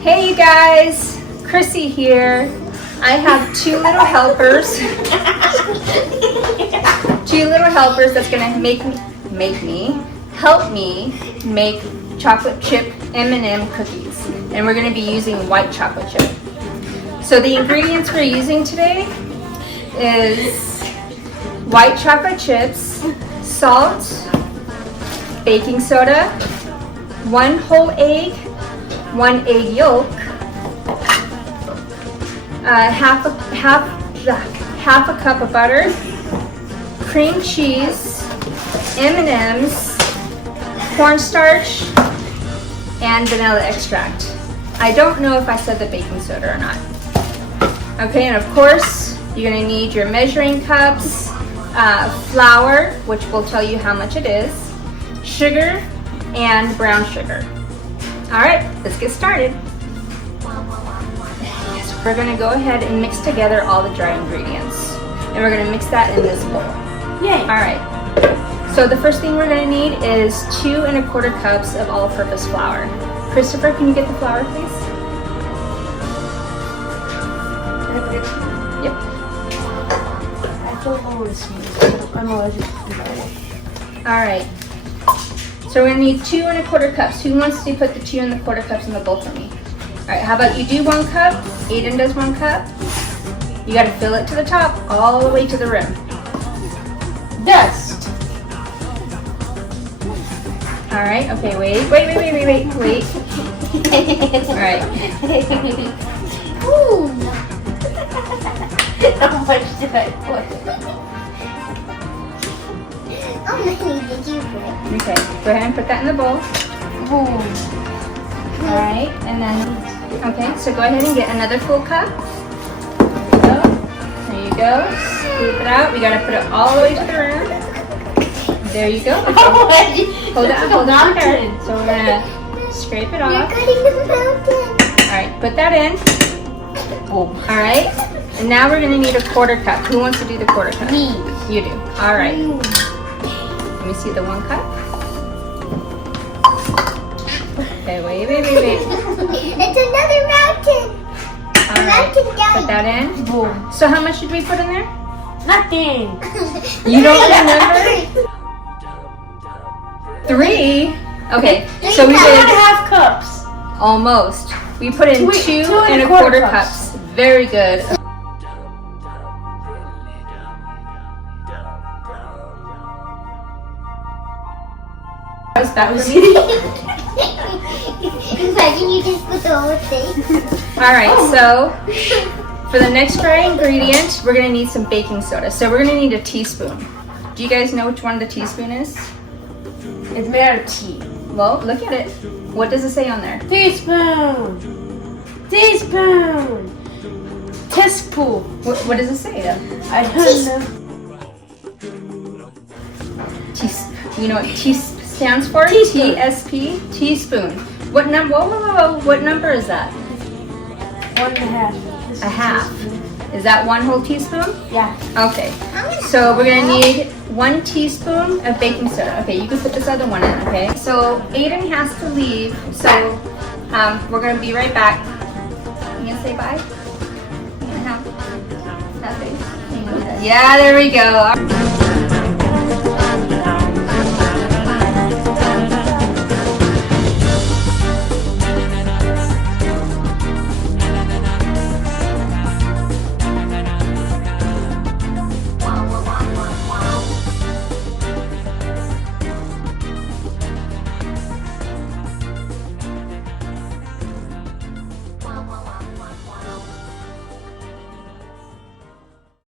Hey you guys, Crissy here. I have two little helpers. That's gonna help me make chocolate chip M&M cookies. And we're gonna be using white chocolate chip. So the ingredients we're using today is white chocolate chips, salt, baking soda, 1 whole egg, 1 egg yolk, half a cup of butter, cream cheese, M&Ms, cornstarch, and vanilla extract. I don't know if I said the baking soda or not. Okay, and of course, you're gonna need your measuring cups, flour, which will tell you how much it is, sugar, and brown sugar. All right, let's get started. We're gonna go ahead and mix together all the dry ingredients. And we're gonna mix that in this bowl. Yay. All right, so the first thing we're gonna need is 2 1/4 cups of all-purpose flour. Christopher, can you get the flour, please? Yep. I don't know what this means. I'm allergic to flour. All right. So we're gonna need 2 1/4 cups. Who wants to put the 2 1/4 cups in the bowl for me? All right, how about you do 1 cup, Aiden does 1 cup. You gotta fill it to the top, all the way to the rim. Dust. All right, okay, wait. All right. Ooh. How much did I put? Okay, go ahead and put that in the bowl. Boom. All right, and then, okay, so go ahead and get another full cup. There you go. Scoop it out. We gotta put it all the way to the rim. There you go. Okay. Hold on there. So we're gonna scrape it off. You're cutting the mountain. All right, put that in. Boom. All right, and now we're gonna need a 1/4 cup. Who wants to do the 1/4 cup? Me. You do. All right. Let me see the 1 cup. Okay, wait. It's another mountain. All right, put that in. Boom. So how much did we put in there? Nothing. You don't remember? 3? Okay, so we 2 did 1/2 cups. almost. We put in 2 1/4 cups. Very good. That was easy. Imagine you just put the whole thing. All right, so for the next dry ingredient, we're gonna need some baking soda. So we're gonna need a teaspoon. Do you guys know which one the teaspoon is? It's made out of tea. Well, look at it. What does it say on there? Teaspoon. Teaspoon. Teaspoon. What does it say? I don't know. You know what T stands for? Teaspoon. TSP. Teaspoon. What number? Whoa. What number is that? 1 1/2. A half. Is that 1 whole teaspoon? Yeah. Okay. So we're gonna need 1 teaspoon of baking soda. Okay, you can put this other one in. Okay. So Aiden has to leave. So we're gonna be right back. You gonna say bye? You gonna have nothing? Yeah, there we go.